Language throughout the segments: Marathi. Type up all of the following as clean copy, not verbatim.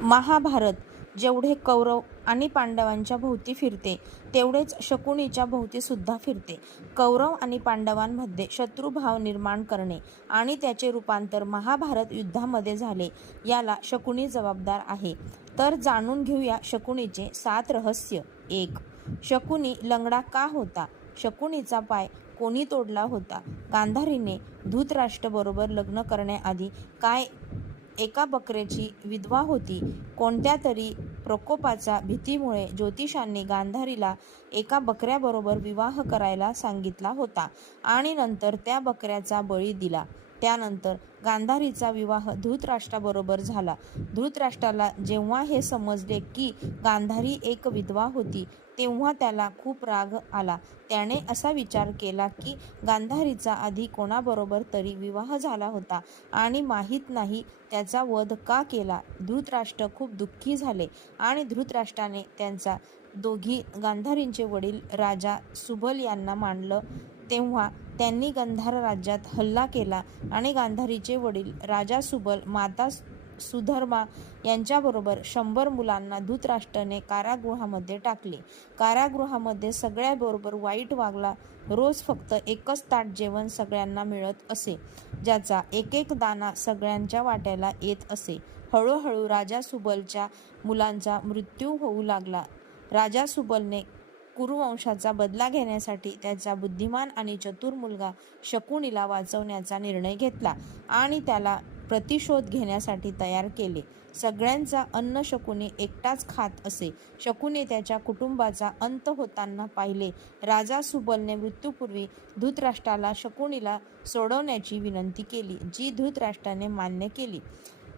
महाभारत जेवढे कौरव आणि पांडवांच्या भोवती फिरते तेवढेच शकुनीच्या भोवती सुद्धा फिरते. कौरव आणि पांडवांमध्ये शत्रुभाव निर्माण करणे आणि त्याचे रूपांतर महाभारत युद्धामध्ये झाले याला शकुनी जबाबदार आहे. तर जाणून घेऊया शकुनीचे 7 रहस्य. 1. शकुनी लंगडा का होता? शकुनीचा पाय कोणी तोडला होता? गांधारीने धृतराष्ट्राबरोबर लग्न करण्याआधी काय एका बकऱ्याची विधवा होती? कोणत्या तरी प्रकोपाच्या भीतीमुळे ज्योतिषांनी गांधारीला एका बकऱ्याबरोबर विवाह करायला सांगितला होता आणि नंतर त्या बकऱ्याचा बळी दिला. त्यानंतर गांधारीचा विवाह धृतराष्ट्राबरोबर झाला. धृतराष्ट्राला जेव्हा हे समजले की गांधारी एक विधवा होती तेव्हा त्याला खूप राग आला. त्याने असा विचार केला की गांधारीचा आधी कोणाबरोबर तरी विवाह झाला होता आणि माहीत नाही त्याचा वध का केला. धृतराष्ट्र खूप दुःखी झाले आणि धृतराष्ट्राने त्यांचा दोघी गांधारींचे वडील राजा सुबल यांना मानलं. तेव्हा त्यांनी गांधार राज्यात हल्ला केला आणि गांधारीचे वडील राजा सुबल, माता सुधर्मा यांच्याबरोबर 100 मुलांना धृतराष्ट्राने कारागृहामध्ये टाकले. कारागृहामध्ये सगळ्याबरोबर वाईट वागला. रोज फक्त एकच ताट जेवण सगळ्यांना मिळत असे, ज्याचा एक एक दाणा सगळ्यांच्या वाट्याला येत असे. हळूहळू राजा सुबलच्या मुलांचा मृत्यू होऊ लागला. राजा सुबलने कुरुवंशाचा बदला घेण्यासाठी त्याचा बुद्धिमान आणि चतुर मुलगा शकुनीला वाचवण्याचा निर्णय घेतला आणि त्याला प्रतिशोध घेण्यासाठी तयार केले. सगळ्यांचा अन्न शकुनी एकटाच खात असे. शकुनी त्याच्या कुटुंबाचा अंत होताना पाहिले. राजा सुबलने मृत्यूपूर्वी धृतराष्ट्राला शकुनीला सोडवण्याची विनंती केली, जी धृतराष्ट्राने मान्य केली.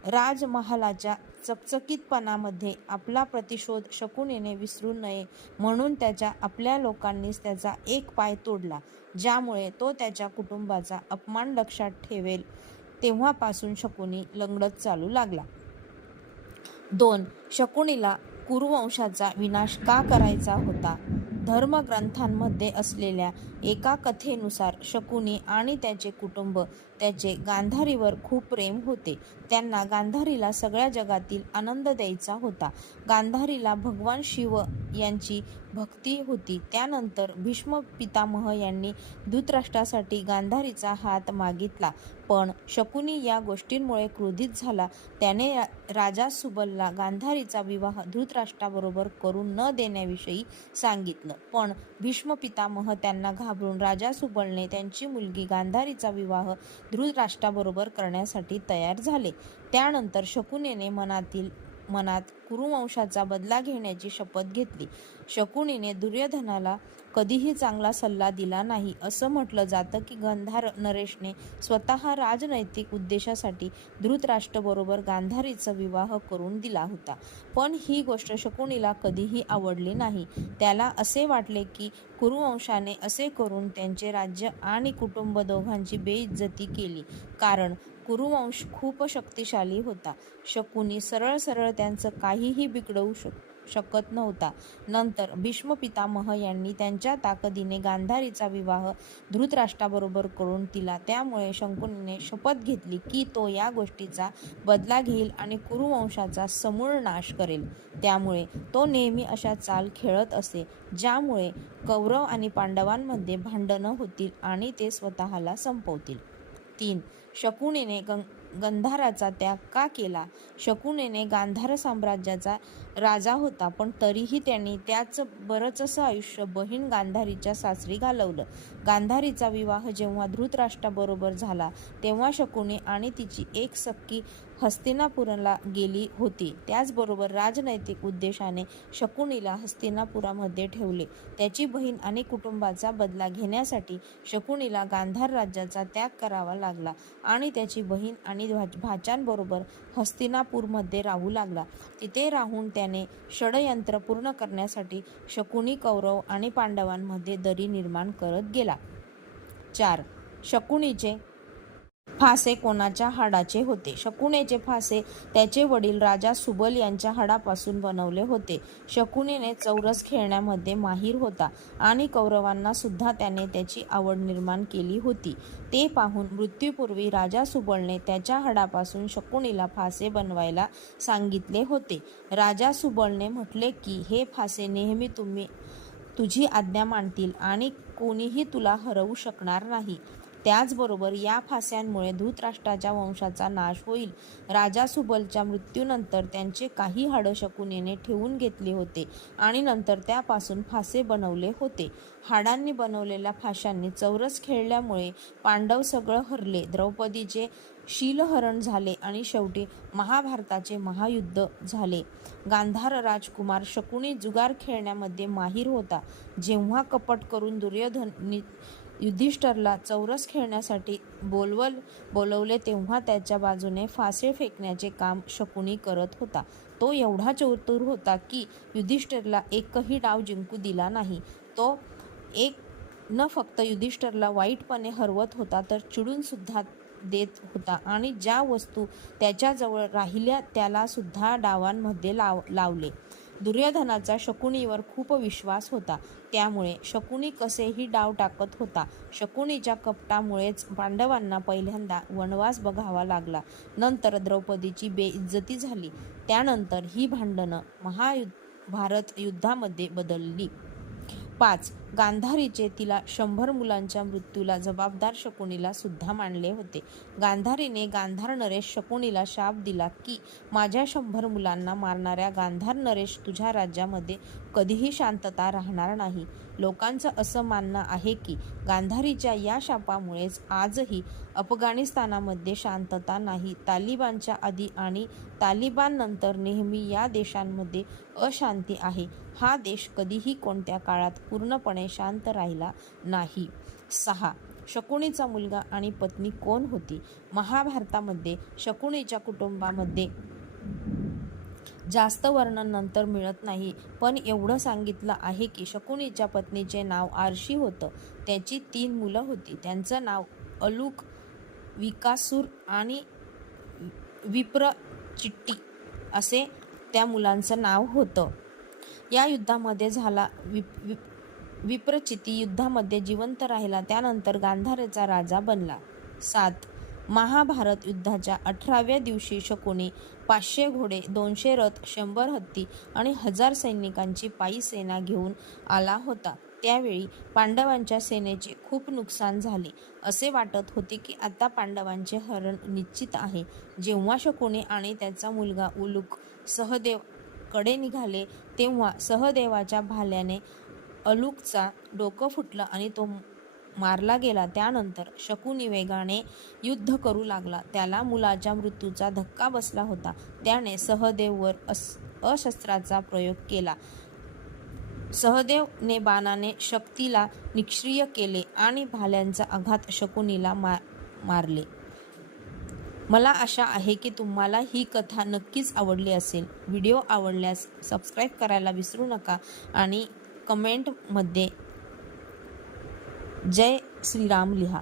राजमहालाच्या चकचकीतपणामध्ये आपला प्रतिशोध शकुनीने विसरू नये म्हणून आपल्या लोकांनीच त्याचा एक पाय तोडला, ज्यामुळे तो त्याच्या कुटुंबाचा अपमान लक्षात ठेवेल. तेव्हापासून शकुनी लंगडत चालू लागला. 2. शकुनीला कुरुवंशाचा विनाश का करायचा होता? धर्मग्रंथांमध्ये असलेल्या एका कथेनुसार शकुनी आणि त्याचे कुटुंब त्याचे गांधारीवर खूप प्रेम होते. त्यांना गांधारीला सगळ्या जगातील आनंद द्यायचा होता. गांधारीला भगवान शिव यांची भक्ती होती. त्यानंतर भीष्म पितामह यांनी धृतराष्ट्रासाठी गांधारीचा हात मागितला, पण शकुनी या गोष्टींमुळे क्रोधित झाला. त्याने राजा सुबलला गांधारीचा विवाह धृतराष्ट्राबरोबर करून न देण्याविषयी सांगितलं, पण भीष्म पितामह त्यांना घाबरून राजा सुबलने त्यांची मुलगी गांधारीचा विवाह धृतराष्ट्राबरोबर करण्यासाठी तयार झाले. त्यानंतर शकुनीने मनात कुरुवंशाचा बदला घेण्याची शपथ घेतली. शकुनीने दुर्योधनाला कधीही चांगला सल्ला दिला नाही. असं म्हटलं जातं की गांधार नरेशने स्वतः राजनैतिक उद्देशासाठी धृतराष्ट्राबरोबर गांधारीचा विवाह करून दिला होता, पण ही गोष्ट शकुनीला कधीही आवडली नाही. त्याला असे वाटले की कुरुवंशाने असे करून त्यांचे राज्य आणि कुटुंब दोघांची बेइज्जती केली, कारण कुरुवंश खूप शक्तिशाली होता. शकुनी सरळ त्यांचं काहीही बिघडवू शकत नव्हता. नंतर भीष्म पितामह यांनी त्यांच्या ताकदीने गांधारीचा विवाह धृतराष्ट्राबरोबर करून दिला. त्यामुळे शकुनीने शपथ घेतली की तो या गोष्टीचा बदला घेईल आणि कुरुवंशाचा समूळ नाश करेल. त्यामुळे तो नेहमी अशा चाल खेळत असे, ज्यामुळे कौरव आणि पांडवांमध्ये भांडणं होतील आणि ते स्वतःला संपवतील. 3. शकुनीने गांधाराचा त्याग का केला? शकुनीने गांधार साम्राज्याचा राजा होता, पण तरीही त्यांनी त्याच बरंचसं आयुष्य बहीण गांधारीच्या सासरी घालवलं. गांधारीचा विवाह जेव्हा धृतराष्ट्राबरोबर झाला तेव्हा शकुनी आणि तिची एक सख्खी हस्तिनापूरला गेली होती. त्याचबरोबर राजनैतिक उद्देशाने शकुनीला हस्तिनापुरामध्ये ठेवले. त्याची बहीण आणि कुटुंबाचा बदला घेण्यासाठी शकुनीला गांधार राज्याचा त्याग करावा लागला आणि त्याची बहीण आणि भाच्यांबरोबर हस्तिनापूरमध्ये राहू लागला. तिथे राहून त्याने षडयंत्र पूर्ण करण्यासाठी शकुनी कौरव आणि पांडवांमध्ये दरी निर्माण करत गेला. 4. शकुनीचे फासे कोणाच्या हाडाचे होते? शकुनीचे फासे त्याचे वडील राजा सुबल यांच्या हाडापासून बनवले होते. शकुनीने चौरस खेळण्यामध्ये माहीर होता आणि कौरवांना सुद्धा त्याने त्याची आवड निर्माण केली होती. ते पाहून मृत्यूपूर्वी राजा सुबलने त्याच्या हाडापासून शकुनीला फासे बनवायला सांगितले होते. राजा सुबलने म्हटले की हे फासे नेहमी तुझी आज्ञा मानतील आणि कोणीही तुला हरवू शकणार नाही. त्याचबरोबर या फास्यांमुळे धृतराष्ट्राच्या वंशाचा नाश होईल. राजा सुबलच्या मृत्यूनंतर त्यांचे काही हाडं शकुनीने ठेवून घेतले होते आणि नंतर त्यापासून फासे बनवले होते. हाडांनी बनवलेल्या फाशांनी चौरस खेळल्यामुळे पांडव सगळं हरले. द्रौपदीचे शीलहरण झाले आणि शेवटी महाभारताचे महायुद्ध झाले. गांधार राजकुमार शकुनी जुगार खेळण्यामध्ये माहीर होता. जेव्हा कपट करून दुर्योधन युधिष्ठिरला चौरस खेळण्यासाठी बोलवले तेव्हा त्याच्या बाजूने फासे फेकण्याचे काम शकुनी करत होता. तो एवढा चतुर होता की युधिष्ठिरला एकही डाव जिंकू दिला नाही. तो न फक्त युधिष्ठिरला वाईटपणे हरवत होता तर चिडून सुद्धा देत होता आणि ज्या वस्तू त्याच्याजवळ राहिल्या त्याला सुद्धा डावांमध्ये लावले. दुर्योधनाचा शकुनीवर खूप विश्वास होता, त्यामुळे शकुनी कसेही डाव टाकत होता. शकुनीच्या कपटामुळेच पांडवांना पहिल्यांदा वनवास बघावा लागला. नंतर द्रौपदीची बेइज्जती झाली. त्यानंतर ही भांडणं महाभारत युद्धामध्ये बदलली. 5. गांधारीचे तिला 100 मुलांच्या मृत्यूला जबाबदार शकुनीला सुद्धा मानले होते. गांधारीने गांधार नरेश शकुनीला शाप दिला की माझ्या 100 मुलांना मारणाऱ्या गांधार नरेश तुझ्या राज्यामध्ये कधीही शांतता राहणार नाही. लोकांचं असं मानणं आहे की गांधारीच्या या शापामुळेच आजही अफगाणिस्तानामध्ये शांतता नाही. तालिबानच्या आधी आणि तालिबान नंतर नेहमी या देशांमध्ये अशांती आहे. हा देश कधीही कोणत्या काळात पूर्णपणे शांत राहिला नाही. 6. शकुनीचा मुलगा आणि पत्नी कोण होती? महाभारतामध्ये शकुनीच्या कुटुंबामध्ये जास्त वर्णन नंतर मिळत नाही, पण एवढं सांगितलं आहे की शकुनीच्या पत्नीचे नाव आरशी होतं. त्याची 3 मुलं होती. त्यांचं नाव अलूक, विकासूर आणि विप्रचिट्टी असे त्या मुलांचं नाव होतं. या युद्धामध्ये झाला विप्रचिती युद्धामध्ये जिवंत राहिला. त्यानंतर गांधारचा राजा बनला. 7. महाभारत युद्धाच्या 18व्या दिवशी शकुनी 500 घोडे, 200 रथ, 100 हत्ती आणि 1000 सैनिकांची पायी सेना घेऊन आला होता. त्यावेळी पांडवांच्या सेनेचे खूप नुकसान झाले. असे वाटत होते की आता पांडवांचे हरण निश्चित आहे. जेव्हा शकुनी आणि त्याचा मुलगा उलूक सहदेव कडे निघाले तेव्हा सहदेवाच्या भाल्याने अलूकचा डोकं फुटलं आणि तो मारला गेला. त्यानंतर शकुनी वेगाने युद्ध करू लागला. त्याला मुलाच्या मृत्यूचा धक्का बसला होता. त्याने सहदेववर अशस्त्राचा प्रयोग केला. सहदेवने बाणाने शक्तीला निष्क्रिय केले आणि भाल्यांचा आघात शकुनीला मारले. मला आशा आहे की तुम्हाला ही कथा नक्कीच आवडली असेल. व्हिडिओ आवडल्यास सबस्क्राईब करायला विसरू नका आणि कमेंटमध्ये जय श्रीराम लिहा.